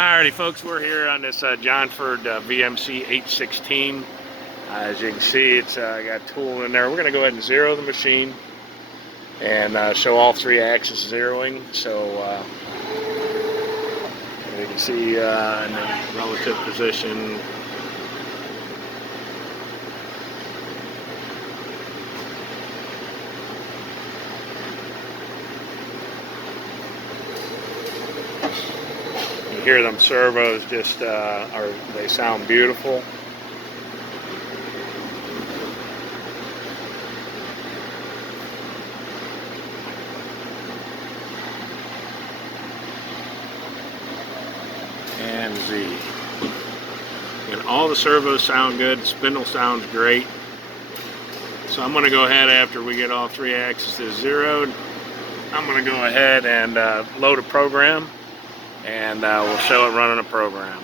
Alrighty folks, we're here on this Johnford VMC-816. As you can see, it's got a tool in there. We're going to go ahead and zero the machine and show all three axes zeroing. So you can see in the relative position. You hear them servos just they sound beautiful. And Z. And all the servos sound good. Spindle sounds great. So I'm going to go ahead, after we get all three axes zeroed, I'm going to go ahead and load a program, and we'll show it running a program.